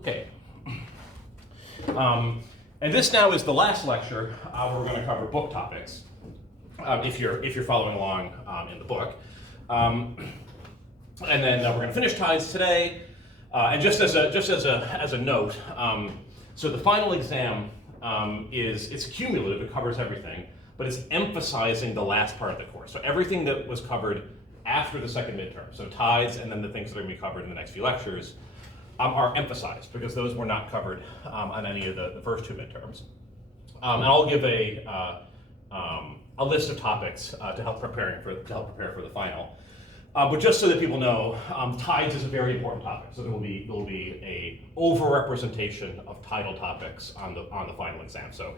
Okay. And this now is the last lecture where we're going to cover book topics, if you're following along in the book. And then we're going to finish tides today. And just as a note, so the final exam it's cumulative; it covers everything, but it's emphasizing the last part of the course. So everything that was covered after the second midterm, so tides, and then the things that are going to be covered in the next few lectures, are emphasized because those were not covered on any of the first two midterms. And I'll give a list of topics to help prepare for the final. But just so that people know, tides is a very important topic. So there will be a overrepresentation of tidal topics on the final exam. So,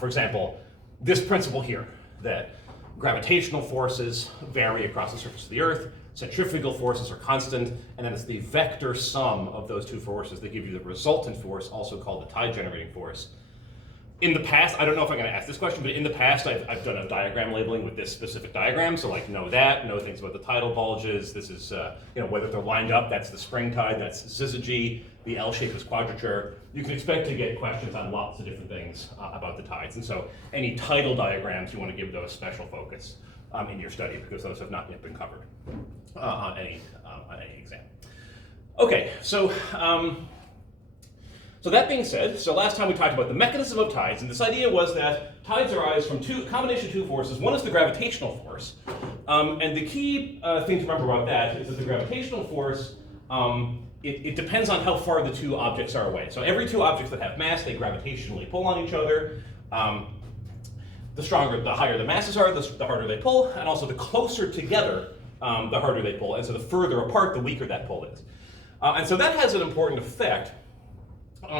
for example, this principle here that gravitational forces vary across the surface of the Earth, centrifugal forces are constant, and then it's the vector sum of those two forces that give you the resultant force, also called the tide generating force. In the past, I don't know if I'm going to ask this question, but in the past I've done a diagram labeling with this specific diagram, so like know things about the tidal bulges. This is whether they're lined up, that's the spring tide, that's syzygy, the L shape is quadrature. You can expect to get questions on lots of different things about the tides, and so any tidal diagrams, you want to give those special focus in your study because those have not yet been covered on any exam. Okay, so that being said, so last time we talked about the mechanism of tides, and this idea was that tides arise from combination of two forces. One is the gravitational force, and the key thing to remember about that is that the gravitational force, it depends on how far the two objects are away. So every two objects that have mass, they gravitationally pull on each other. The higher the masses are, the harder they pull, and also the closer together, the harder they pull, and so the further apart, the weaker that pull is. And so that has an important effect.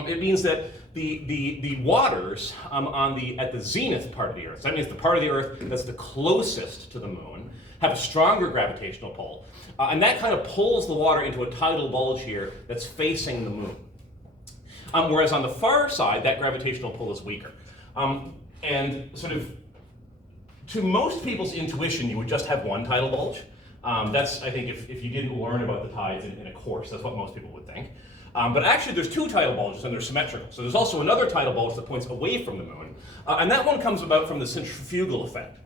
It means that the waters at the zenith part of the Earth, so that means the part of the Earth that's the closest to the moon, have a stronger gravitational pull. And that kind of pulls the water into a tidal bulge here that's facing the moon. Whereas on the far side, that gravitational pull is weaker. And sort of, to most people's intuition, you would just have one tidal bulge. That's, I think, if you didn't learn about the tides in a course, that's what most people would think. But actually, there's two tidal bulges, and they're symmetrical. So there's also another tidal bulge that points away from the moon, and that one comes about from the centrifugal effect.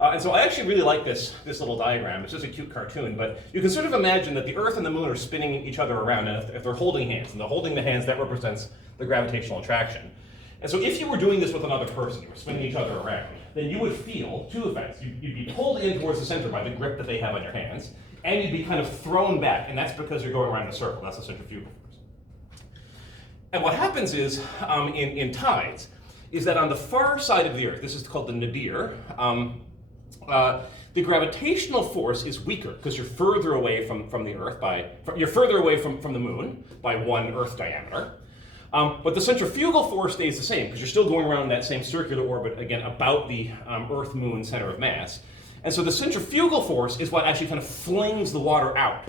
And so I actually really like this little diagram. It's just a cute cartoon, but you can sort of imagine that the Earth and the moon are spinning each other around, and if they're holding hands, and they're holding the hands, that represents the gravitational attraction. And so if you were doing this with another person, you were spinning each other around, then you would feel two effects. You'd be pulled in towards the center by the grip that they have on your hands, and you'd be kind of thrown back, and that's because you're going around in a circle. That's the centrifugal force. And what happens is, in tides, is that on the far side of the Earth, this is called the nadir, the gravitational force is weaker because you're further away from the Earth you're further away from the moon by 1 Earth diameter. But the centrifugal force stays the same because you're still going around that same circular orbit, again, about the Earth-Moon center of mass. And so the centrifugal force is what actually kind of flings the water out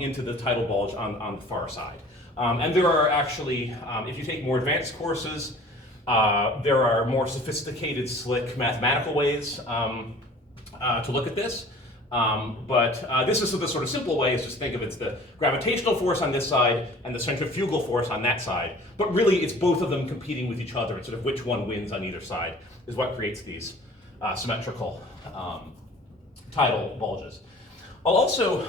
into the tidal bulge on the far side. And there are actually, if you take more advanced courses, there are more sophisticated, slick mathematical ways to look at this. But this is the sort of simple way, is just think of it as the gravitational force on this side and the centrifugal force on that side. But really, it's both of them competing with each other, and sort of which one wins on either side is what creates these symmetrical tidal bulges. I'll also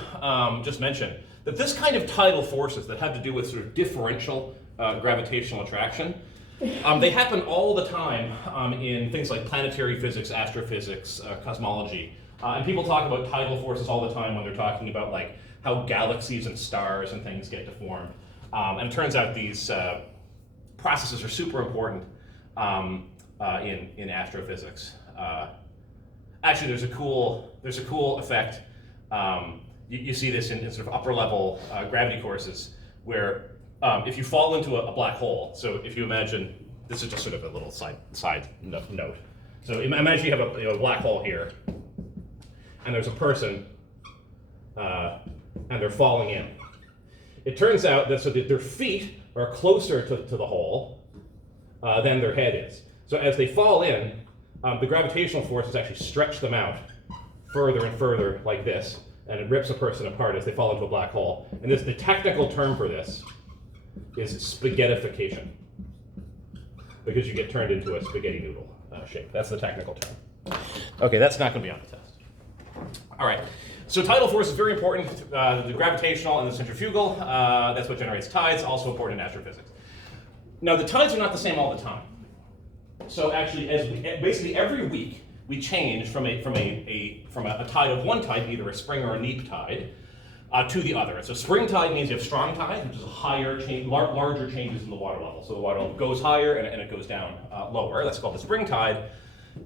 just mention that this kind of tidal forces that have to do with sort of differential gravitational attraction, they happen all the time in things like planetary physics, astrophysics, cosmology. And people talk about tidal forces all the time when they're talking about like how galaxies and stars and things get deformed. And it turns out these processes are super important in astrophysics. Actually, there's a cool effect. You see this in sort of upper level gravity courses where if you fall into a black hole, so if you imagine, this is just sort of a little side note. So imagine you have a black hole here, and there's a person, and they're falling in. It turns out that their feet are closer to the hole than their head is. So as they fall in, the gravitational forces actually stretch them out further and further like this, and it rips a person apart as they fall into a black hole. And the technical term for this is spaghettification, because you get turned into a spaghetti noodle shape. That's the technical term. Okay, that's not going to be on the test. All right, so tidal force is very important. The gravitational and the centrifugal, that's what generates tides, also important in astrophysics. Now, the tides are not the same all the time. So actually, basically every week, we change from a tide of one type, either a spring or a neap tide, to the other. So spring tide means you have strong tides, which is a higher change, larger changes in the water level. So the water level goes higher and it goes down lower. That's called the spring tide.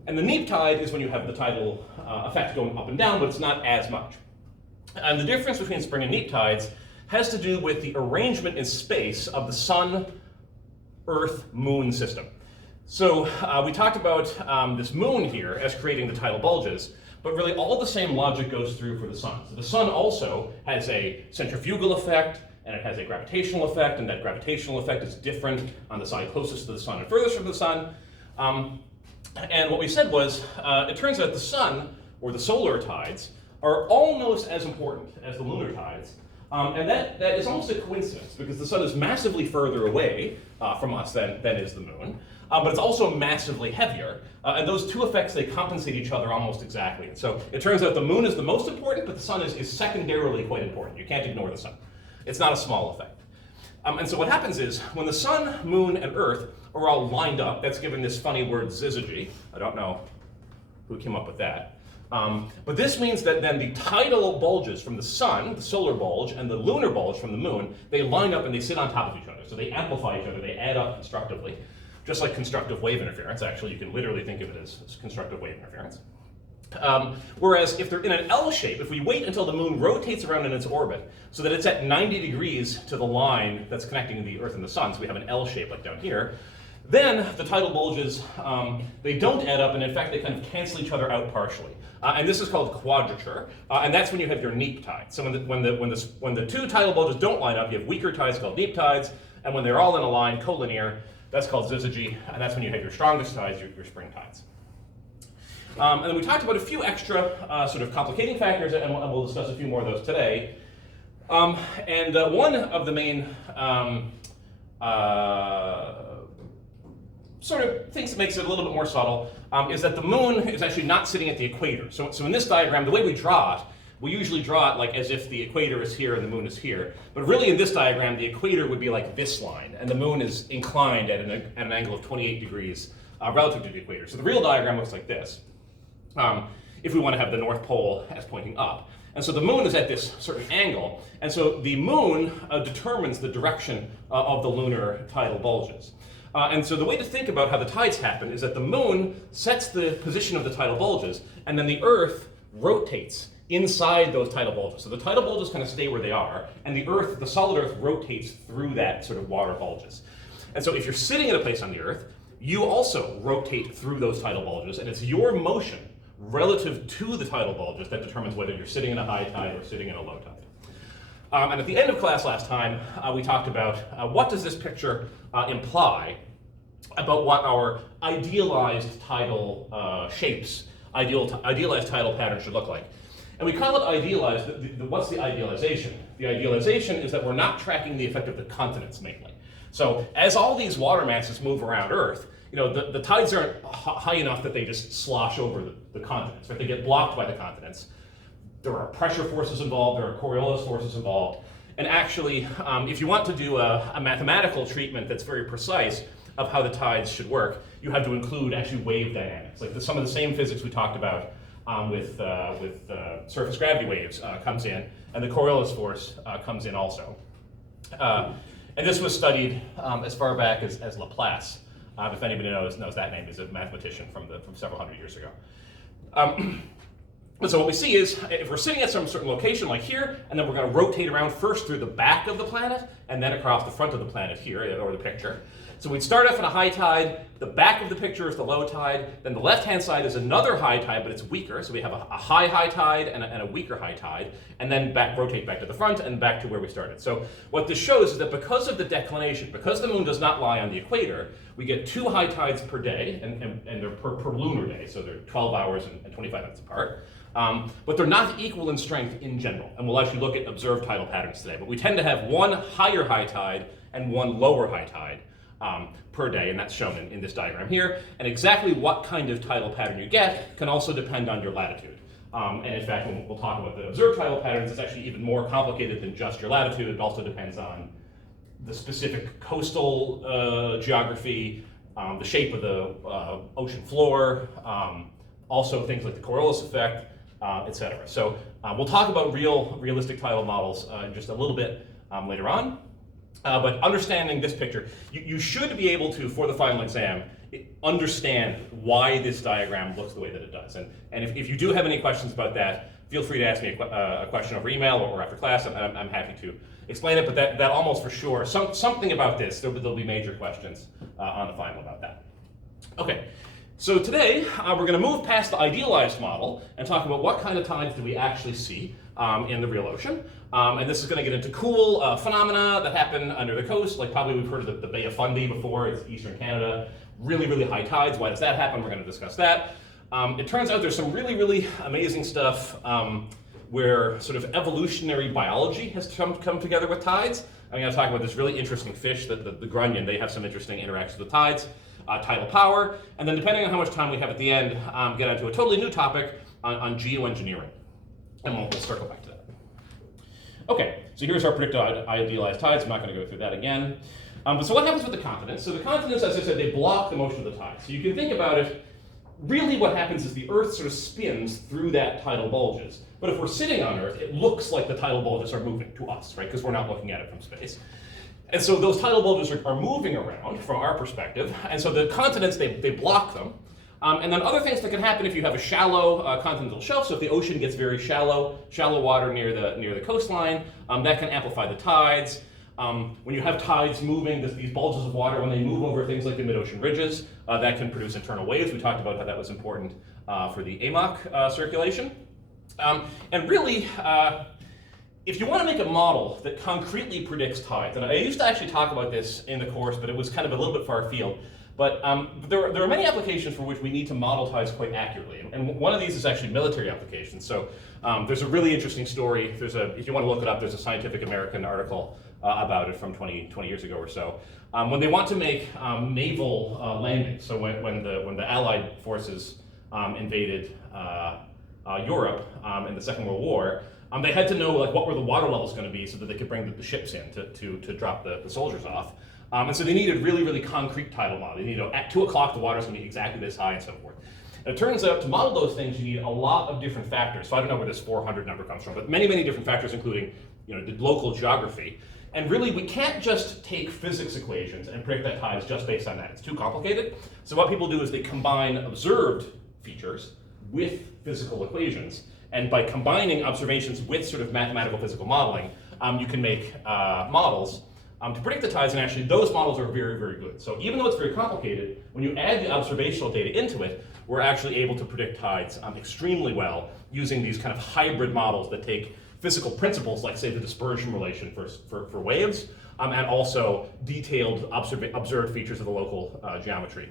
And the neap tide is when you have the tidal effect going up and down, but it's not as much. And the difference between spring and neap tides has to do with the arrangement in space of the sun, Earth, moon system. So we talked about this moon here as creating the tidal bulges, but really all the same logic goes through for the sun. So the sun also has a centrifugal effect, and it has a gravitational effect, and that gravitational effect is different on the side closest to the sun and furthest from the sun. And what we said was, it turns out the sun, or the solar tides, are almost as important as the lunar tides. And that is almost a coincidence, because the sun is massively further away from us than is the moon. But it's also massively heavier, and those two effects, they compensate each other almost exactly. And so it turns out the moon is the most important, but the sun is secondarily quite important. You can't ignore the sun. It's not a small effect. And so what happens is, when the sun, moon, and Earth are all lined up, that's given this funny word syzygy. I don't know who came up with that. But this means that then the tidal bulges from the sun, the solar bulge, and the lunar bulge from the moon, they line up and they sit on top of each other. So they amplify each other, they add up constructively. Just like constructive wave interference, actually, you can literally think of it as constructive wave interference. Whereas if they're in an L shape, if we wait until the moon rotates around in its orbit so that it's at 90 degrees to the line that's connecting the Earth and the sun, so we have an L shape like down here, then the tidal bulges, they don't add up, and in fact they kind of cancel each other out partially. And this is called quadrature, and that's when you have your neap tide. So when the two tidal bulges don't line up, you have weaker tides called neap tides, and when they're all in a line, collinear, that's called syzygy, and that's when you have your strongest tides, your spring tides. And then we talked about a few extra sort of complicating factors, and we'll discuss a few more of those today. And one of the main sort of things that makes it a little bit more subtle is that the moon is actually not sitting at the equator. So in this diagram, the way we draw it, we usually draw it like as if the equator is here and the moon is here. But really in this diagram, the equator would be like this line, and the moon is inclined at an angle of 28 degrees relative to the equator. So the real diagram looks like this, if we want to have the North Pole as pointing up. And so the moon is at this certain angle, and so the moon determines the direction of the lunar tidal bulges. And so the way to think about how the tides happen is that the moon sets the position of the tidal bulges, and then the Earth rotates inside those tidal bulges. So the tidal bulges kind of stay where they are, and the Earth, the solid Earth, rotates through that sort of water bulges. And so if you're sitting at a place on the Earth, you also rotate through those tidal bulges, and it's your motion relative to the tidal bulges that determines whether you're sitting in a high tide or sitting in a low tide. And at the end of class last time, we talked about what does this picture imply about what our idealized tidal shapes, idealized tidal patterns should look like. And we call it idealized. What's the idealization? The idealization is that we're not tracking the effect of the continents mainly. So as all these water masses move around Earth, the tides aren't high enough that they just slosh over the continents, right? They get blocked by the continents. There are pressure forces involved, there are Coriolis forces involved. And actually, if you want to do a mathematical treatment that's very precise of how the tides should work, you have to include actually wave dynamics. Like some of the same physics we talked about with surface gravity waves comes in, and the Coriolis force comes in also. And this was studied as far back as Laplace. If anybody knows that name, he's a mathematician from several hundred years ago. So what we see is, if we're sitting at some certain location like here, and then we're going to rotate around first through the back of the planet, and then across the front of the planet here, or the picture. So we'd start off in a high tide, the back of the picture is the low tide, then the left-hand side is another high tide, but it's weaker, so we have a high tide and a weaker high tide, and then rotate back to the front and back to where we started. So what this shows is that because of the declination, because the moon does not lie on the equator, we get 2 high tides per day, and they're per lunar day, so they're 12 hours and 25 minutes apart. But they're not equal in strength in general, and we'll actually look at observed tidal patterns today. But we tend to have one higher high tide and one lower high tide per day, and that's shown in this diagram here. And exactly what kind of tidal pattern you get can also depend on your latitude. And in fact, when we'll talk about the observed tidal patterns, it's actually even more complicated than just your latitude. It also depends on the specific coastal geography, the shape of the ocean floor, also things like the Coriolis effect, etc. So we'll talk about realistic tidal models in just a little bit later on. But understanding this picture, you should be able to, for the final exam, understand why this diagram looks the way that it does. And if you do have any questions about that, feel free to ask me a question over email or after class. I'm happy to explain it, but that almost for sure, something about this, there'll be major questions on the final about that. Okay, so today we're going to move past the idealized model and talk about what kind of tides do we actually see in the real ocean. And this is going to get into cool phenomena that happen under the coast, like probably we've heard of the Bay of Fundy before. It's eastern Canada, really, really high tides. Why does that happen? We're going to discuss that. It turns out there's some really, really amazing stuff where sort of evolutionary biology has come together with tides. I'm going to talk about this really interesting fish, the grunion. They have some interesting interactions with tides, tidal power, and then depending on how much time we have at the end, get onto a totally new topic on geoengineering. And we'll circle back to that. Okay, so here's our predicted idealized tides. I'm not going to go through that again. But so what happens with the continents? So the continents, as I said, they block the motion of the tides. So you can think about it, really what happens is the Earth sort of spins through that tidal bulges. But if we're sitting on Earth, it looks like the tidal bulges are moving to us, right? Because we're not looking at it from space. And so those tidal bulges are moving around from our perspective. And so the continents, they block them. And then other things that can happen if you have a shallow continental shelf. So if the ocean gets very shallow water near the coastline, that can amplify the tides. When you have tides moving, these bulges of water, when they move over things like the mid-ocean ridges, that can produce internal waves. We talked about how that was important for the AMOC circulation. And really, if you want to make a model that concretely predicts tides, and I used to actually talk about this in the course, but it was kind of a little bit far afield. But there are many applications for which we need to model tides quite accurately. And one of these is actually military applications. So there's a really interesting story. If you want to look it up, there's a Scientific American article about it from 20 years ago or so. When they want to make naval landings, so when the Allied forces invaded Europe in the Second World War, they had to know what were the water levels going to be so that they could bring the ships in to drop the soldiers off. And so they needed really, really concrete tidal model. They needed, at 2 o'clock, the water's going to be exactly this high and so forth. And it turns out to model those things, you need a lot of different factors. So I don't know where this 400 number comes from, but many, many different factors, including the local geography. And really, we can't just take physics equations and predict that tides just based on that. It's too complicated. So what people do is they combine observed features with physical equations. And by combining observations with sort of mathematical physical modeling, you can make models to predict the tides, and actually those models are very, very good. So even though it's very complicated, when you add the observational data into it, we're actually able to predict tides extremely well using these kind of hybrid models that take physical principles like, say, the dispersion relation for waves, and also detailed observed features of the local geometry.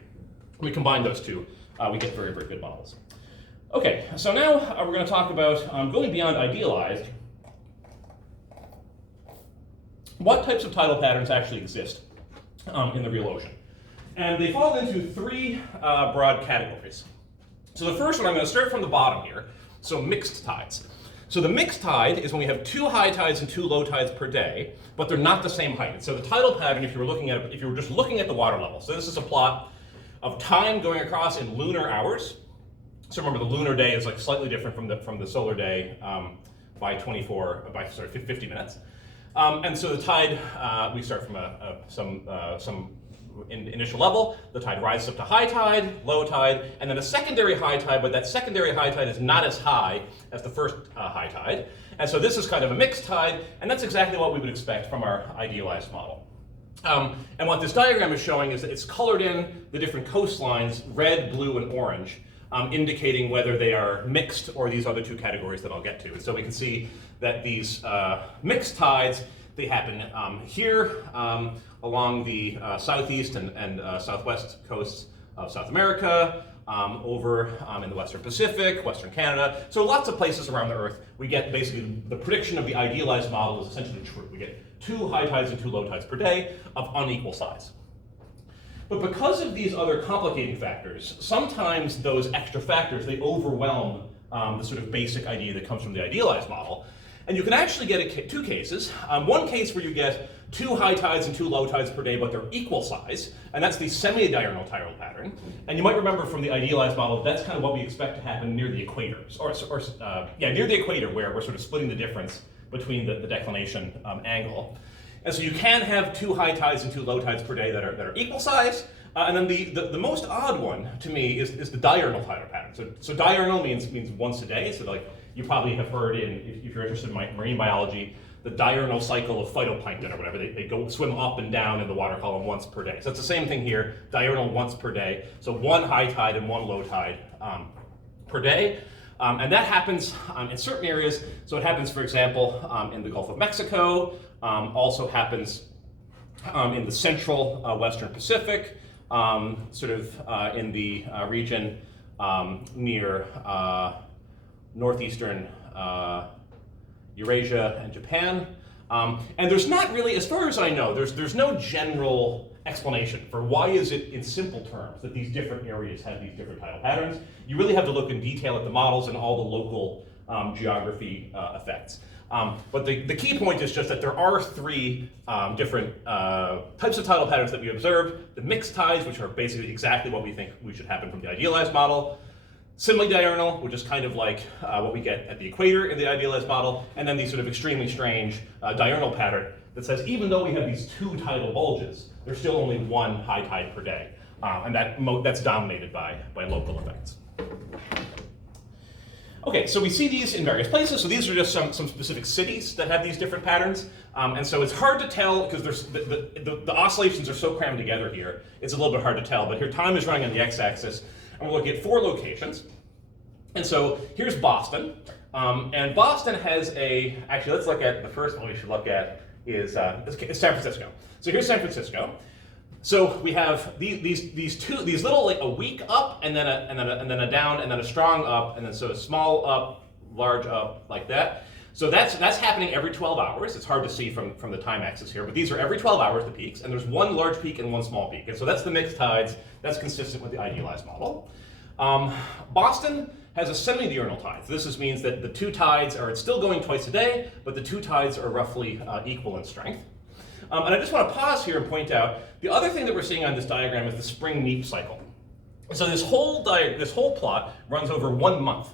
We combine those two, we get very, very good models. Okay, so now we're going to talk about going beyond idealized. What types of tidal patterns actually exist in the real ocean? And they fall into 3 broad categories. So the first one, I'm going to start from the bottom here. So mixed tides. So the mixed tide is when we have 2 high tides and 2 low tides per day, but they're not the same height. And so the tidal pattern, if you were just looking at the water level, so this is a plot of time going across in lunar hours. So remember, the lunar day is slightly different from the solar day by 50 minutes. And so the tide, we start from some initial level. The tide rises up to high tide, low tide, and then a secondary high tide, but that secondary high tide is not as high as the first high tide. And so this is kind of a mixed tide, and that's exactly what we would expect from our idealized model. And what this diagram is showing is that it's colored in the different coastlines, red, blue, and orange, indicating whether they are mixed or these other 2 categories that I'll get to. And so we can see that these mixed tides, they happen here along the southeast and southwest coasts of South America, over in the Western Pacific, Western Canada. So lots of places around the Earth, we get basically the prediction of the idealized model is essentially true. We get 2 high tides and 2 low tides per day of unequal size. But because of these other complicating factors, sometimes those extra factors, they overwhelm the sort of basic idea that comes from the idealized model. And you can actually get two cases. One case where you get 2 high tides and 2 low tides per day, but they're equal size, and that's the semi-diurnal tidal pattern. And you might remember from the idealized model, that's kind of what we expect to happen near the equator, near the equator, where we're sort of splitting the difference between the declination angle. And so you can have 2 high tides and 2 low tides per day that are equal size. And then the most odd one to me is the diurnal tidal pattern. So diurnal means once a day. So like you probably have heard if you're interested in marine biology, the diurnal cycle of phytoplankton or whatever. They go swim up and down in the water column once per day. So it's the same thing here, diurnal once per day. So 1 high tide and 1 low tide per day. And that happens in certain areas. So it happens, for example, in the Gulf of Mexico, also happens in the central Western Pacific, sort of in the region near northeastern Eurasia and Japan. And there's not really, as far as I know, there's no general explanation for why is it in simple terms that these different areas have these different tidal patterns. You really have to look in detail at the models and all the local geography effects. But the key point is just that there are 3 different types of tidal patterns that we observed. The mixed tides, which are basically exactly what we think we should happen from the idealized model. Semi-diurnal, which is kind of like what we get at the equator in the idealized model. And then the sort of extremely strange diurnal pattern that says even though we have these 2 tidal bulges, there's still only 1 high tide per day. And that's dominated by local effects. Okay, so we see these in various places. So these are just some specific cities that have these different patterns. And so it's hard to tell because there's the oscillations are so crammed together here. It's a little bit hard to tell, but here time is running on the x-axis. And we're looking at 4 locations. And so here's Boston. And Boston has actually let's look at the first one we should look at is San Francisco. So here's San Francisco. So we have these little, like a weak up and then a down and then a strong up and then so a small up, large up like that. So that's happening every 12 hours. It's hard to see from the time axis here, but these are every 12 hours, the peaks, and there's 1 large peak and 1 small peak. And so that's the mixed tides. That's consistent with the idealized model. Boston has a semi-diurnal tide. So this means that the 2 tides it's still going twice a day, but the 2 tides are roughly equal in strength. And I just want to pause here and point out, the other thing that we're seeing on this diagram is the spring-neap cycle. So this whole plot runs over 1 month.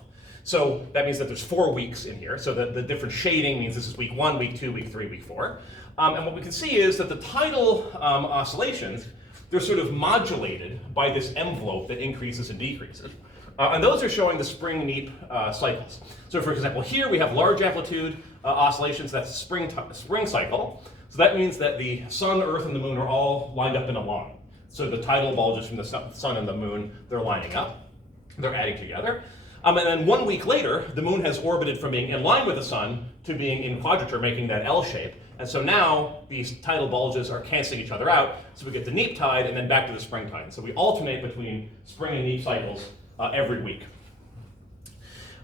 So that means that there's 4 weeks in here. So the different shading means this is week 1, week 2, week 3, week 4. And what we can see is that the tidal oscillations, they're sort of modulated by this envelope that increases and decreases. And those are showing the spring-neap cycles. So for example, here we have large amplitude oscillations, that's spring cycle. So that means that the sun, earth, and the moon are all lined up in a line. So the tidal bulges from the sun and the moon, they're lining up, they're adding together. And then 1 week later, the moon has orbited from being in line with the sun to being in quadrature, making that L shape. And so now these tidal bulges are canceling each other out. So we get the neap tide and then back to the spring tide. So we alternate between spring and neap cycles every week.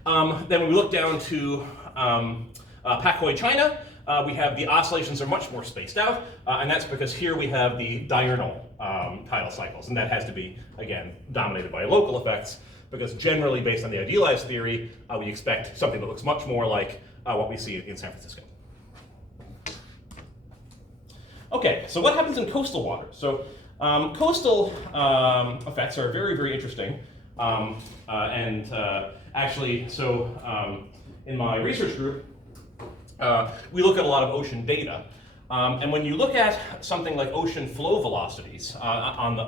Then when we look down to Pakhoi, China, we have the oscillations are much more spaced out, and that's because here we have the diurnal tidal cycles, and that has to be, again, dominated by local effects, because generally, based on the idealized theory, we expect something that looks much more like what we see in San Francisco. Okay, so what happens in coastal waters? So coastal effects are very, very interesting, actually, so in my research group, we look at a lot of ocean data, and when you look at something like ocean flow velocities all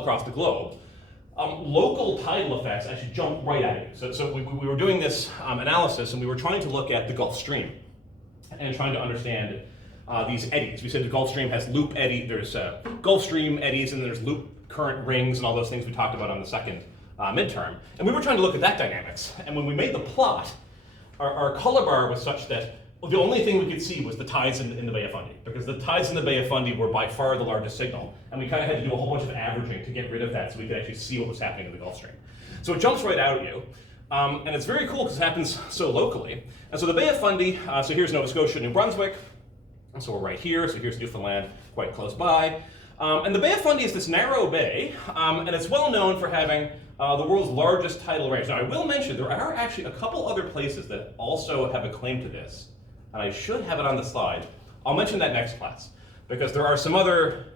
across the globe, local tidal effects actually jump right at you. So we were doing this analysis, and we were trying to look at the Gulf Stream and trying to understand these eddies. We said the Gulf Stream has loop eddy. There's Gulf Stream eddies, and there's loop current rings, and all those things we talked about on the second midterm. And we were trying to look at that dynamics. And when we made the plot, our color bar was such that the only thing we could see was the tides in the Bay of Fundy, because the tides in the Bay of Fundy were by far the largest signal, and we kind of had to do a whole bunch of averaging to get rid of that so we could actually see what was happening in the Gulf Stream. So it jumps right out at you. And it's very cool because it happens so locally. And so the Bay of Fundy, so here's Nova Scotia, New Brunswick. And so we're right here, so here's Newfoundland, quite close by. And the Bay of Fundy is this narrow bay, and it's well known for having the world's largest tidal range. Now I will mention there are actually a couple other places that also have a claim to this, and I should have it on the slide. I'll mention that next class, because there are some other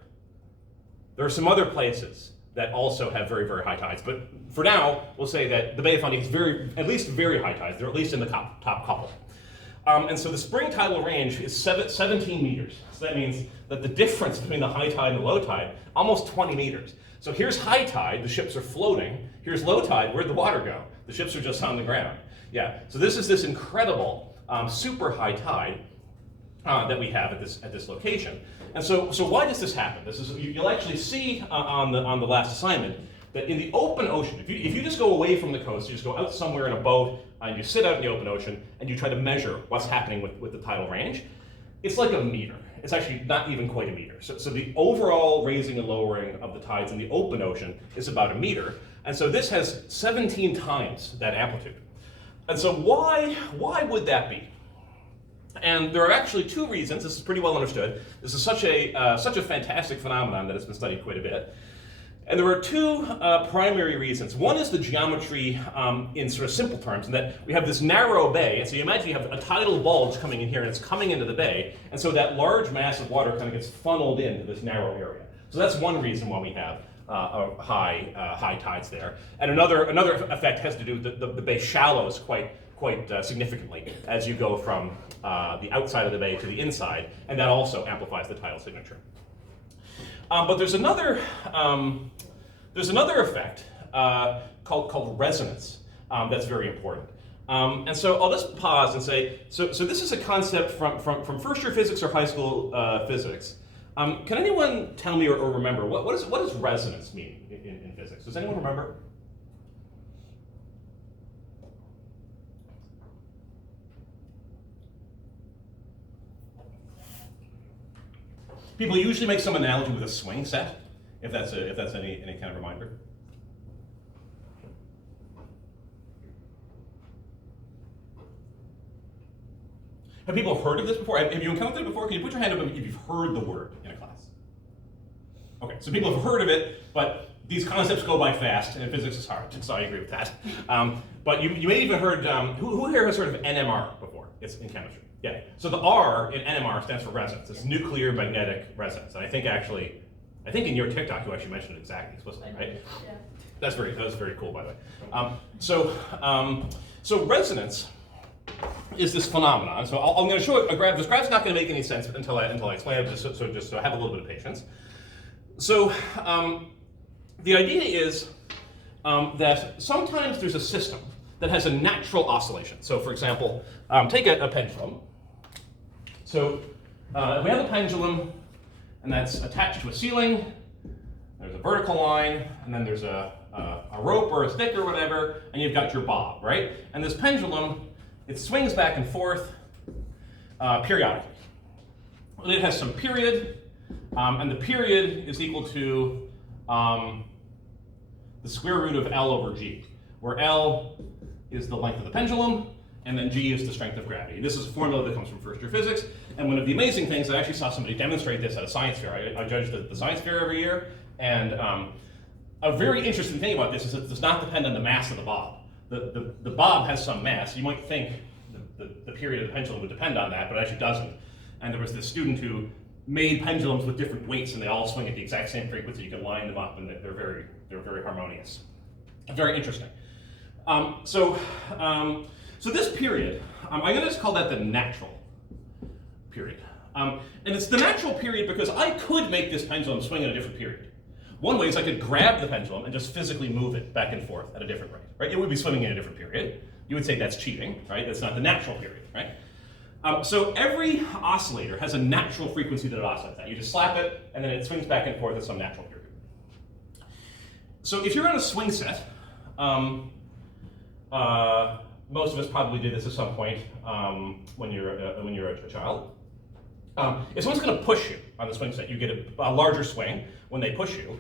places that also have very, very high tides. But for now, we'll say that the Bay of Fundy is at least very high tides. They're at least in the top couple. And so the spring tidal range is 17 meters. So that means that the difference between the high tide and the low tide, almost 20 meters. So here's high tide, the ships are floating. Here's low tide, where'd the water go? The ships are just on the ground. Yeah, so this is this incredible super high tide that we have at this location. And so why does this happen? You'll actually see on the last assignment that in the open ocean, if you just go away from the coast, you just go out somewhere in a boat, and you sit out in the open ocean, and you try to measure what's happening with the tidal range, it's like a meter. It's actually not even quite a meter. So the overall raising and lowering of the tides in the open ocean is about a meter, and so this has 17 times that amplitude. And so why would that be? And there are actually two reasons. This is pretty well understood. This is such a fantastic phenomenon that has been studied quite a bit. And there are two primary reasons. One is the geometry in sort of simple terms, in that we have this narrow bay. And so you imagine you have a tidal bulge coming in here, and it's coming into the bay. And so that large mass of water kind of gets funneled into this narrow area. So that's one reason why we have high tides there. And another effect has to do with the bay shallows quite significantly as you go from the outside of the bay to the inside, and that also amplifies the tidal signature. But there's another effect called resonance that's very important. And so I'll just pause and say, so this is a concept from first year physics or high school physics. Can anyone tell me or remember what does resonance mean in physics? Does anyone remember? People usually make some analogy with a swing set, if that's any kind of reminder. Have people heard of this before? Have you encountered it before? Can you put your hand up if you've heard the word in a class? Okay, so people have heard of it, but these concepts go by fast, and physics is hard, so I agree with that. But you may have even heard, who here has heard of NMR before? It's in chemistry. Yeah, so the R in NMR stands for resonance. It's nuclear magnetic resonance. And I think in your TikTok you actually mentioned it exactly explicitly, right? Yeah. That was very cool, by the way. So resonance is this phenomenon. So I'm going to show a graph. This graph's not going to make any sense until I explain it, so have a little bit of patience. So the idea is that sometimes there's a system that has a natural oscillation. So for example, take a pendulum. So if we have a pendulum, and that's attached to a ceiling, there's a vertical line, and then there's a rope or a stick or whatever, and you've got your bob, right? And this pendulum, it swings back and forth periodically. And it has some period, and the period is equal to the square root of L over G, where L is the length of the pendulum, and then G is the strength of gravity. This is a formula that comes from first year physics, and one of the amazing things, I actually saw somebody demonstrate this at a science fair. I judge the science fair every year, and a very interesting thing about this is it does not depend on the mass of the bob. The bob has some mass. You might think the period of the pendulum would depend on that, but it actually doesn't. And there was this student who made pendulums with different weights, and they all swing at the exact same frequency. You can line them up, and they're very harmonious. Very interesting. So this period, I'm going to just call that the natural period. And it's the natural period because I could make this pendulum swing at a different period. One way is I could grab the pendulum and just physically move it back and forth at a different rate, right? It would be swimming in a different period. You would say that's cheating, right? That's not the natural period, right? So every oscillator has a natural frequency that it oscillates at. You just slap it, and then it swings back and forth at some natural period. So if you're on a swing set, most of us probably did this at some point when you're a child. If someone's going to push you on the swing set, you get a larger swing when they push you.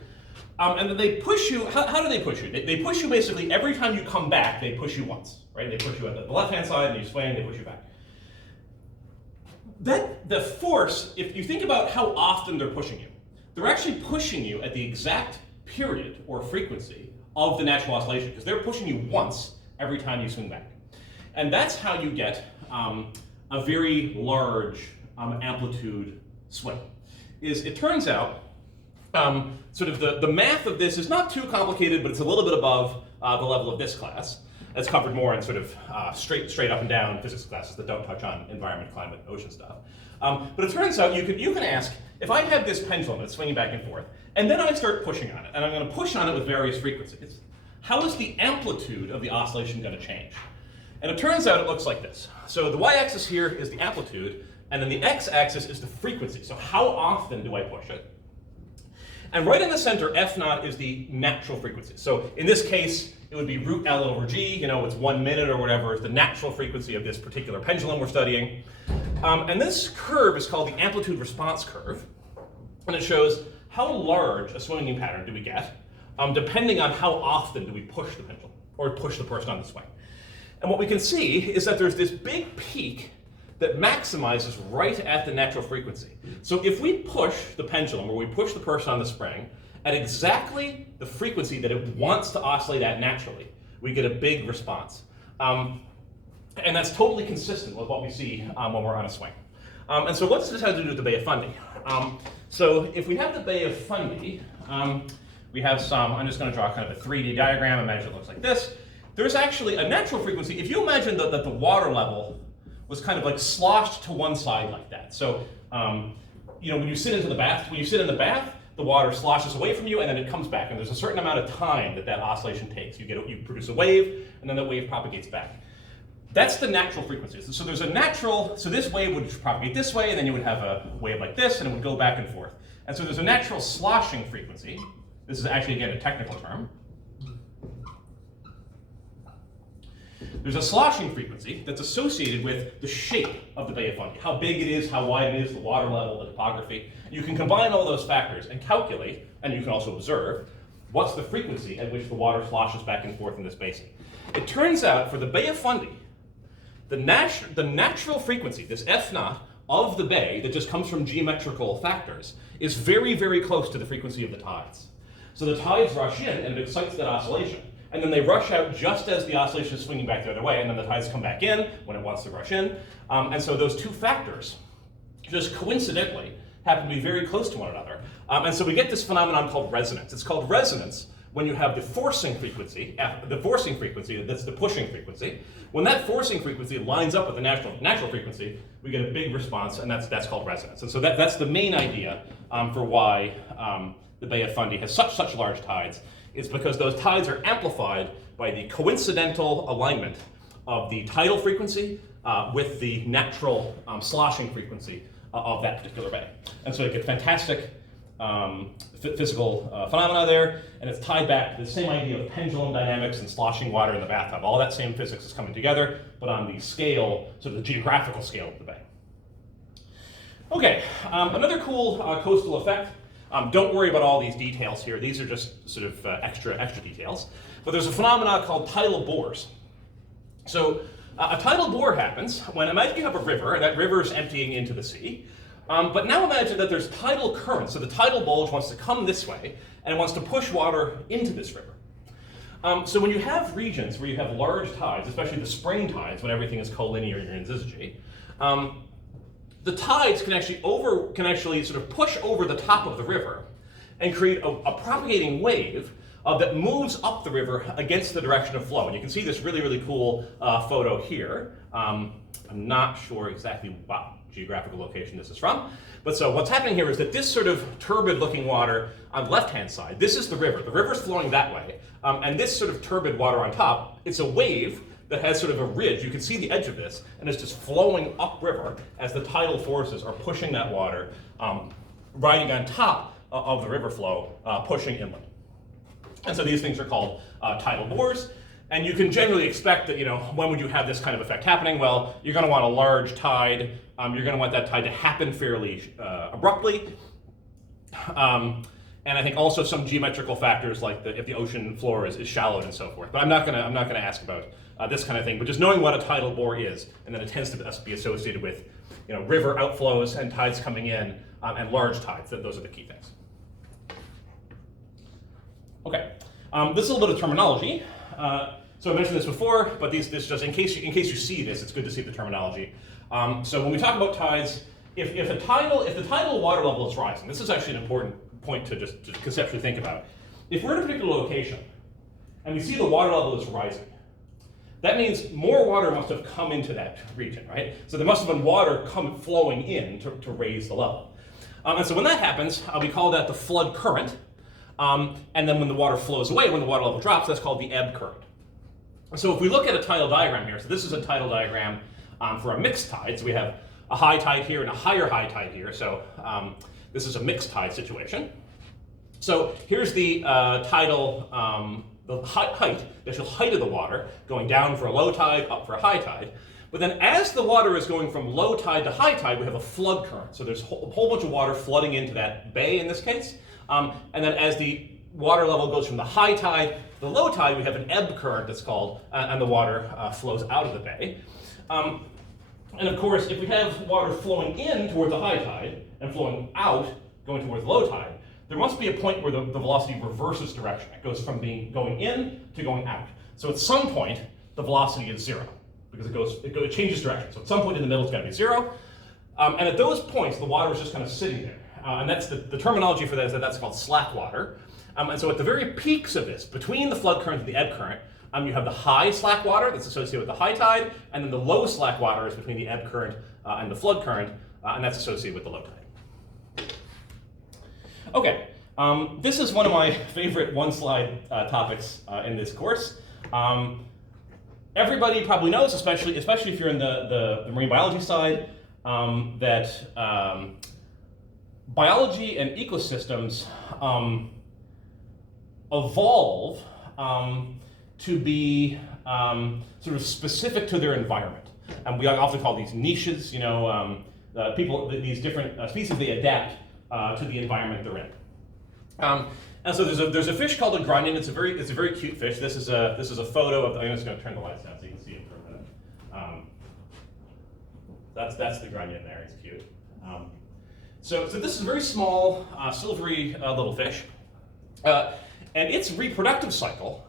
And then they push you. How do they push you? They push you basically every time you come back. They push you once, right? They push you at the left-hand side, and you swing. They push you back. The force, if you think about how often they're pushing you, they're actually pushing you at the exact period or frequency of the natural oscillation, because they're pushing you once every time you swing back. And that's how you get a very large amplitude swing. It turns out, sort of the math of this is not too complicated, but it's a little bit above the level of this class. That's covered more in sort of straight up and down physics classes that don't touch on environment, climate, ocean stuff. But it turns out you can ask, if I have this pendulum that's swinging back and forth, and then I start pushing on it, and I'm going to push on it with various frequencies, how is the amplitude of the oscillation going to change? And it turns out it looks like this. So the y-axis here is the amplitude, and then the x-axis is the frequency. So how often do I push it? And right in the center, F naught is the natural frequency. So in this case, it would be root L over G, it's 1 minute or whatever, is the natural frequency of this particular pendulum we're studying. And this curve is called the amplitude response curve. And it shows how large a swinging pattern do we get, depending on how often do we push the pendulum, or push the person on the swing. And what we can see is that there's this big peak that maximizes right at the natural frequency. So if we push the pendulum, or we push the person on the spring, at exactly the frequency that it wants to oscillate at naturally, we get a big response. And that's totally consistent with what we see when we're on a swing. And so what's this have to do with the Bay of Fundy? So if we have the Bay of Fundy, we have I'm just going to draw kind of a 3D diagram. Imagine it looks like this. There's actually a natural frequency. If you imagine that the water level was kind of like sloshed to one side like that. So, when you sit in the bath, the water sloshes away from you and then it comes back. And there's a certain amount of time that oscillation takes. You produce a wave, and then that wave propagates back. That's the natural frequency. So there's so this wave would propagate this way, and then you would have a wave like this, and it would go back and forth. And so there's a natural sloshing frequency. This is actually, again, a technical term. There's a sloshing frequency that's associated with the shape of the Bay of Fundy, how big it is, how wide it is, the water level, the topography. You can combine all those factors and calculate, and you can also observe, what's the frequency at which the water sloshes back and forth in this basin. It turns out for the Bay of Fundy, the natural frequency, this F naught of the bay that just comes from geometrical factors, is very, very close to the frequency of the tides. So the tides rush in and it excites that oscillation. And then they rush out just as the oscillation is swinging back the other way, and then the tides come back in when it wants to rush in. And so those two factors, just coincidentally, happen to be very close to one another. And so we get this phenomenon called resonance. It's called resonance when you have the forcing frequency, that's the pushing frequency. When that forcing frequency lines up with the natural frequency, we get a big response, and that's called resonance. And so that's the main idea for why the Bay of Fundy has such large tides. It's because those tides are amplified by the coincidental alignment of the tidal frequency with the natural sloshing frequency of that particular bay. And so you get fantastic physical phenomena there, and it's tied back to the same idea of pendulum dynamics and sloshing water in the bathtub. All that same physics is coming together, but on the scale, sort of the geographical scale of the bay. Okay, another cool coastal effect. Don't worry about all these details here. These are just sort of extra details. But there's a phenomenon called tidal bores. So a tidal bore happens when, imagine you have a river, and that river is emptying into the sea. But now imagine that there's tidal currents. So the tidal bulge wants to come this way, and it wants to push water into this river. So when you have regions where you have large tides, especially the spring tides, when everything is collinear in syzygy, the tides can actually sort of push over the top of the river and create a propagating wave that moves up the river against the direction of flow. And you can see this really, really cool photo here. I'm not sure exactly what geographical location this is from. But so what's happening here is that this sort of turbid looking water on the left-hand side, this is the river. The river's flowing that way. And this sort of turbid water on top, it's a wave that has sort of a ridge. You can see the edge of this, and it's just flowing upriver as the tidal forces are pushing that water, riding on top of the river flow, pushing inland. And so these things are called tidal bores. And you can generally expect that, when would you have this kind of effect happening? Well, you're going to want a large tide. You're going to want that tide to happen fairly abruptly. and I think also some geometrical factors like if the ocean floor is shallowed and so forth. But I'm not gonna ask about this kind of thing. But just knowing what a tidal bore is, and then it tends to be associated with river outflows and tides coming in and large tides. Those are the key things. Okay, this is a little bit of terminology. So I mentioned this before, but this just in case you see this, it's good to see the terminology. So when we talk about tides, if the tidal water level is rising, this is actually an important point to just conceptually think about. If we're in a particular location and we see the water level is rising, that means more water must have come into that region, right? So there must have been water flowing in to raise the level. And so when that happens, we call that the flood current. And then when the water flows away, when the water level drops, that's called the ebb current. So if we look at a tidal diagram here, so this is a tidal diagram for a mixed tide. So we have a high tide here and a higher high tide here. So this is a mixed tide situation. So here's the tidal, the height, the actual height of the water, going down for a low tide, up for a high tide. But then as the water is going from low tide to high tide, we have a flood current. So there's a whole bunch of water flooding into that bay in this case. And then as the water level goes from the high tide to the low tide, we have an ebb current that's called, and the water flows out of the bay. And of course, if we have water flowing in towards the high tide and flowing out, going towards low tide, there must be a point where the velocity reverses direction. It goes from going in to going out. So at some point, the velocity is zero because it changes direction. So at some point in the middle, it's got to be zero. And at those points, the water is just kind of sitting there. And that's the terminology for that is that's called slack water. And so at the very peaks of this, between the flood current and the ebb current, you have the high slack water that's associated with the high tide, and then the low slack water is between the ebb current and the flood current, and that's associated with the low tide. Okay, this is one of my favorite one-slide topics in this course. Everybody probably knows, especially if you're in the marine biology side, that biology and ecosystems evolve to be sort of specific to their environment. And we often call these niches, these different species, they adapt to the environment they're in. And so there's a fish called a grunion. It's a very cute fish. This is a photo of. I'm just going to turn the lights down so you can see it for a minute. That's the grunion there. It's cute. So this is a very small, silvery little fish, and its reproductive cycle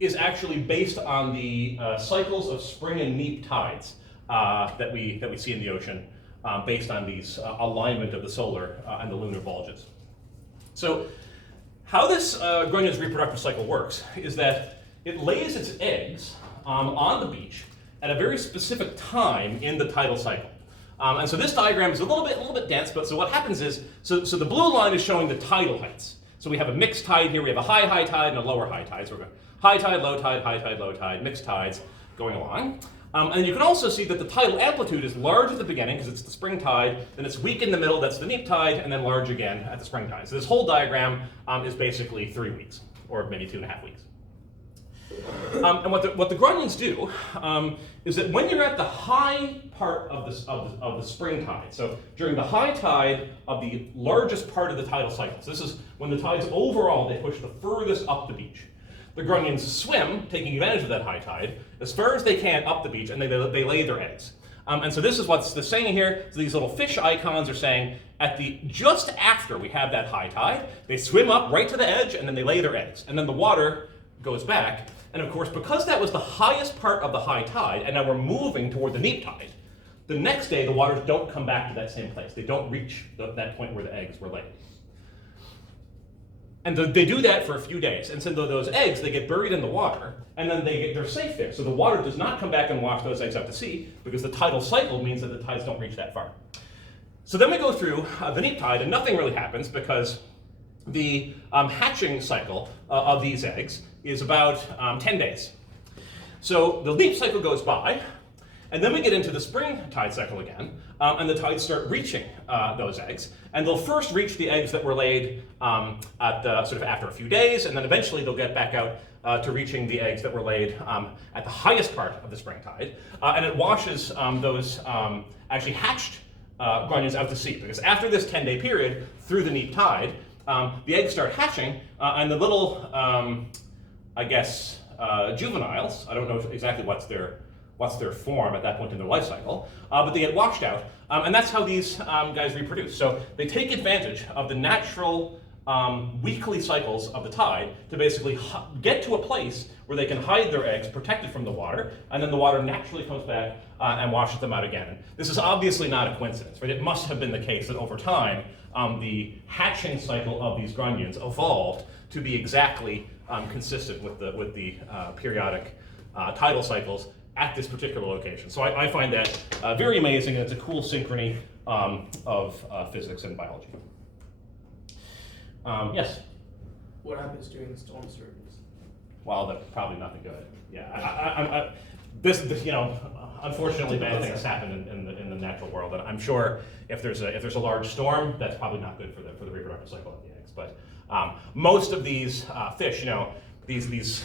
is actually based on the cycles of spring and neap tides that we see in the ocean, based on these alignment of the solar and the lunar bulges. So how this grunion's reproductive cycle works is that it lays its eggs on the beach at a very specific time in the tidal cycle. And so this diagram is a little bit dense, but so what happens is, so the blue line is showing the tidal heights. So we have a mixed tide here, we have a high tide and a lower high tide. So we're going high tide, low tide, mixed tides going along. And you can also see that the tidal amplitude is large at the beginning because it's the spring tide, then it's weak in the middle, that's the neap tide, and then large again at the spring tide. So this whole diagram is basically 3 weeks, or maybe 2.5 weeks. And what the grunions do is that when you're at the high part of the spring tide, so during the high tide of the largest part of the tidal cycle, so this is when the tides overall, they push the furthest up the beach. The grunions swim, taking advantage of that high tide, as far as they can up the beach, and they lay their eggs. And so this is what's the saying here. So these little fish icons are saying just after we have that high tide, they swim up right to the edge, and then they lay their eggs. And then the water goes back. And of course, because that was the highest part of the high tide, and now we're moving toward the neap tide, the next day the waters don't come back to that same place. They don't reach that point where the eggs were laid. And they do that for a few days. And so those eggs, they get buried in the water, and then they're safe there. So the water does not come back and wash those eggs out to sea, because the tidal cycle means that the tides don't reach that far. So then we go through the neap tide, and nothing really happens because the hatching cycle of these eggs is about 10 days. So the neap cycle goes by, and then we get into the spring tide cycle again, and the tides start reaching those eggs. And they'll first reach the eggs that were laid sort of after a few days, and then eventually they'll get back out to reaching the eggs that were laid at the highest part of the spring tide. And it washes those actually hatched grunions out to sea, because after this 10-day period, through the neap tide, the eggs start hatching, and the little, I guess, juveniles, I don't know exactly what's their form at that point in their life cycle, but they get washed out, and that's how these guys reproduce. So they take advantage of the natural weekly cycles of the tide to basically get to a place where they can hide their eggs protected from the water, and then the water naturally comes back and washes them out again. And this is obviously not a coincidence, right? It must have been the case that over time, the hatching cycle of these grunions evolved to be exactly consistent with the periodic tidal cycles at this particular location. So I find that very amazing, and it's a cool synchrony of physics and biology. Yes? What happens during the storm surges? Well, that's probably nothing good. Yeah, this unfortunately, bad things happen in the natural world, and I'm sure if there's a large storm, that's probably not good for the reproductive cycle of the eggs. But most of these fish, these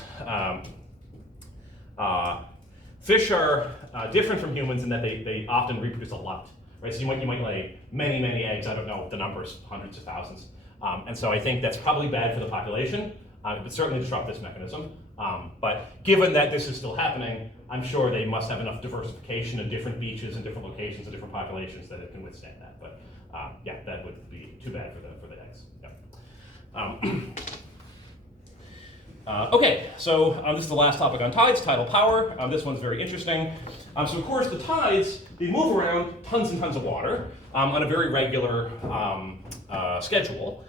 fish are different from humans in that they often reproduce a lot, right? So you might lay many eggs. I don't know the numbers, hundreds of thousands. And so I think that's probably bad for the population. It would certainly disrupt this mechanism. But given that this is still happening, I'm sure they must have enough diversification in different beaches and different locations and different populations that it can withstand that. But yeah, that would be too bad for the eggs. Yeah. Okay, so this is the last topic on tides, tidal power. This one's very interesting. So of course the tides, they move around tons and tons of water on a very regular schedule.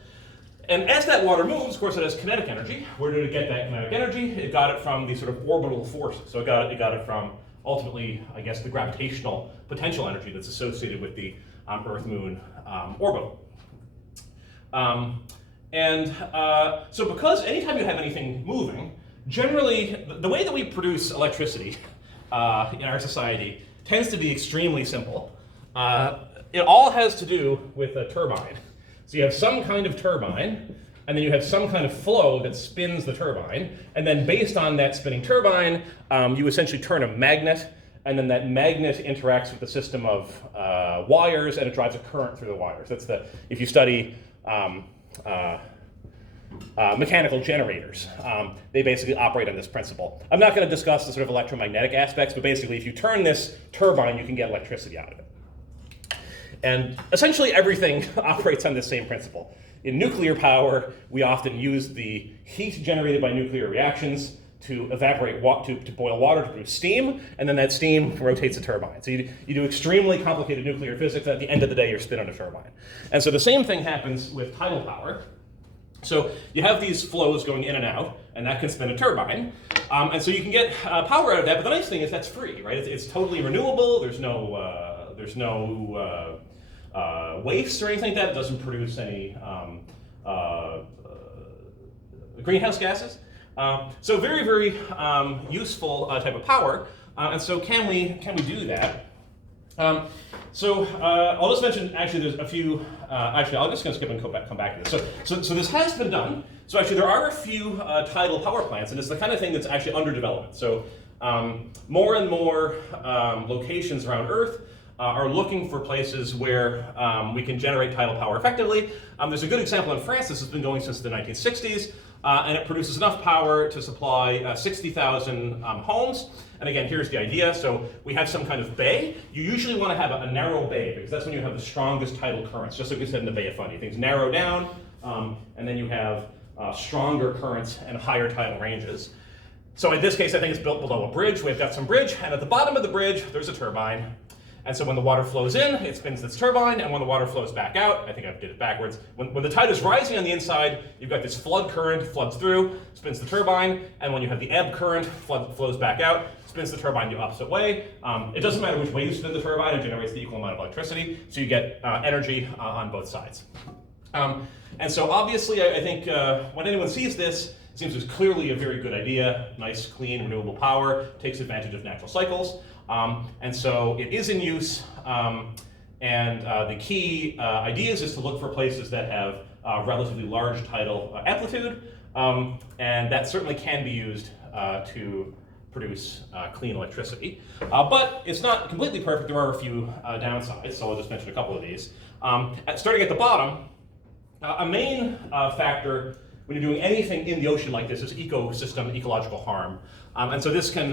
And as that water moves, of course, it has kinetic energy. Where did it get that kinetic energy? It got it from these sort of orbital forces. So it got it from, ultimately, I guess, the gravitational potential energy that's associated with the Earth-Moon orbital. So because anytime you have anything moving, generally, the way that we produce electricity in our society tends to be extremely simple. It all has to do with a turbine. So you have some kind of turbine, and then you have some kind of flow that spins the turbine, and then based on that spinning turbine, you essentially turn a magnet, and then that magnet interacts with the system of wires, and it drives a current through the wires. That's if you study mechanical generators, they basically operate on this principle. I'm not going to discuss the sort of electromagnetic aspects, but basically if you turn this turbine, you can get electricity out of it. And essentially everything operates on this same principle. In nuclear power, we often use the heat generated by nuclear reactions to evaporate to boil water to produce steam, and then that steam rotates a turbine. So you do extremely complicated nuclear physics, and at the end of the day, you're spinning a turbine. And so the same thing happens with tidal power. So you have these flows going in and out, and that can spin a turbine. And so you can get power out of that, but the nice thing is that's free, right? It's totally renewable. There's no waste or anything like that. It doesn't produce any greenhouse gases. So very, very useful type of power. And so can we do that? So I'll just mention, actually, there's a few, I'll just skip and come back to this. So this has been done. So actually, there are a few tidal power plants, and it's the kind of thing that's actually under development. So more and more locations around Earth are looking for places where we can generate tidal power effectively. There's a good example in France. This has been going since the 1960s, and it produces enough power to supply 60,000 homes. And again, here's the idea. So we have some kind of bay. You usually want to have a narrow bay, because that's when you have the strongest tidal currents, just like we said in the Bay of Fundy. Things narrow down, and then you have stronger currents and higher tidal ranges. So in this case, I think it's built below a bridge. We've got some bridge, and at the bottom of the bridge, there's a turbine. And so when the water flows in, it spins this turbine, and when the water flows back out, I think I did it backwards, when the tide is rising on the inside, you've got this flood current, floods through, spins the turbine, and when you have the ebb current, flows back out, spins the turbine the opposite way. It doesn't matter which way you spin the turbine, it generates the equal amount of electricity, so you get energy on both sides. And so obviously, I think when anyone sees this, it seems it's clearly a very good idea. Nice, clean, renewable power, takes advantage of natural cycles. And so it is in use, and the key ideas is to look for places that have relatively large tidal amplitude, and that certainly can be used to produce clean electricity. But it's not completely perfect. There are a few downsides, so I'll just mention a couple of these. Starting at the bottom, a main factor when you're doing anything in the ocean like this is ecosystem, ecological harm. And so this can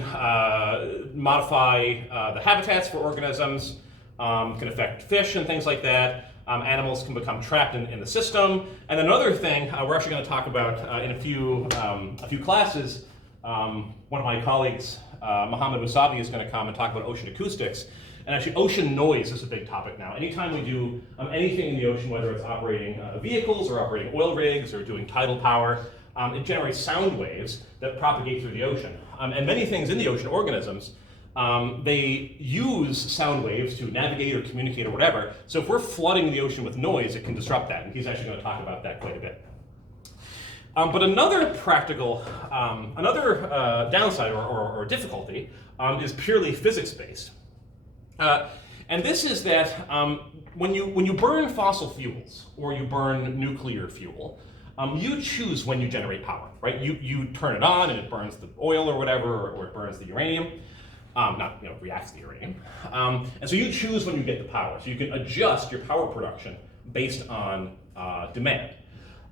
modify the habitats for organisms, can affect fish and things like that. Animals can become trapped in the system. And another thing we're actually going to talk about in a few classes. One of my colleagues, Mohammed Musavi, is going to come and talk about ocean acoustics. And actually, ocean noise is a big topic now. Anytime we do anything in the ocean, whether it's operating vehicles or operating oil rigs or doing tidal power, it generates sound waves that propagate through the ocean. And many things in the ocean, organisms, they use sound waves to navigate or communicate or whatever. So if we're flooding the ocean with noise, it can disrupt that. And he's actually going to talk about that quite a bit. But another practical, downside or difficulty is purely physics-based. And this is that when you burn fossil fuels or you burn nuclear fuel, you choose when you generate power, right? You turn it on and it burns the oil or whatever, or it burns the uranium. Reacts to the uranium. And so you choose when you get the power. So you can adjust your power production based on demand.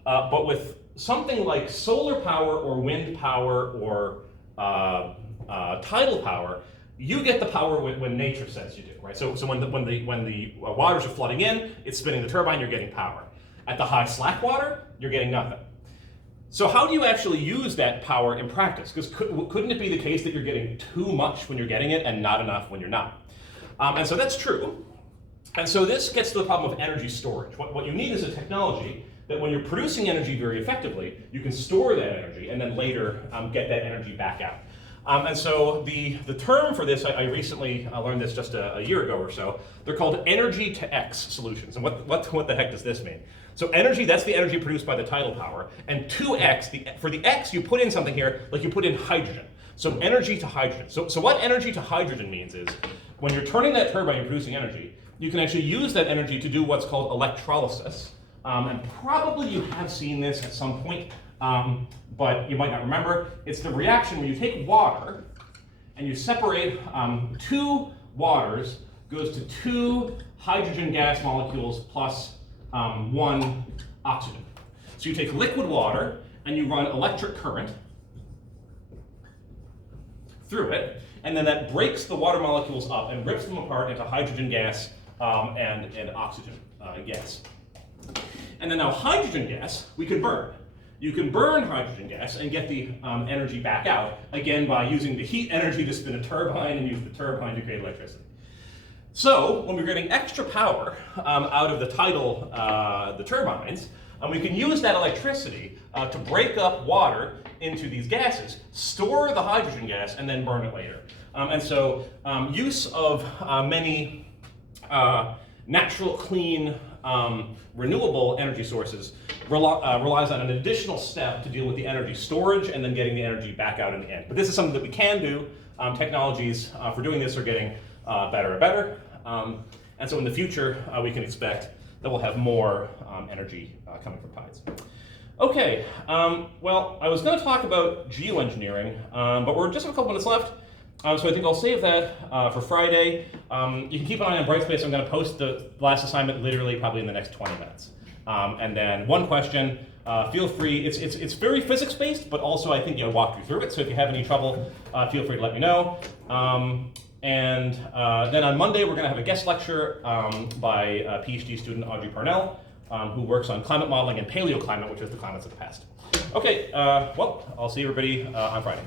But with something like solar power or wind power or tidal power, you get the power when nature says you do, right? So when the waters are flooding in, it's spinning the turbine, you're getting power. At the high slack water, you're getting nothing. So how do you actually use that power in practice? Because couldn't it be the case that you're getting too much when you're getting it and not enough when you're not? And so that's true. And so this gets to the problem of energy storage. What you need is a technology that when you're producing energy very effectively, you can store that energy and then later get that energy back out. And so the term for this, I recently learned this just a year ago or so. They're called energy to X solutions. And what the heck does this mean? So energy, that's the energy produced by the tidal power. And 2X, for the X, you put in something here, like you put in hydrogen. So energy to hydrogen. So what energy to hydrogen means is, when you're turning that turbine, you're producing energy, you can actually use that energy to do what's called electrolysis. And probably you have seen this at some point, but you might not remember. It's the reaction where you take water and you separate 2 waters, goes to 2 hydrogen gas molecules plus 1 oxygen. So you take liquid water and you run electric current through it, and then that breaks the water molecules up and rips them apart into hydrogen gas and oxygen gas. And then now hydrogen gas, we can burn. You can burn hydrogen gas and get the energy back out, again by using the heat energy to spin a turbine and use the turbine to create electricity. So when we're getting extra power out of the tidal, the turbines, we can use that electricity to break up water into these gases, store the hydrogen gas, and then burn it later. And so use of many natural, clean, renewable energy sources relies on an additional step to deal with the energy storage and then getting the energy back out in the end. But this is something that we can do. Technologies for doing this are getting better and better. And so in the future, we can expect that we'll have more energy coming from PHYS. Okay, well, I was going to talk about geoengineering, but we're just have a couple minutes left. So I think I'll save that for Friday. You can keep an eye on Brightspace. I'm going to post the last assignment literally probably in the next 20 minutes. And then one question, feel free, it's very physics-based, but also I think I'll walk you through it. So if you have any trouble, feel free to let me know. And then on Monday, we're going to have a guest lecture by a PhD student, Audrey Parnell, who works on climate modeling and paleoclimate, which is the climates of the past. Okay, well, I'll see everybody on Friday.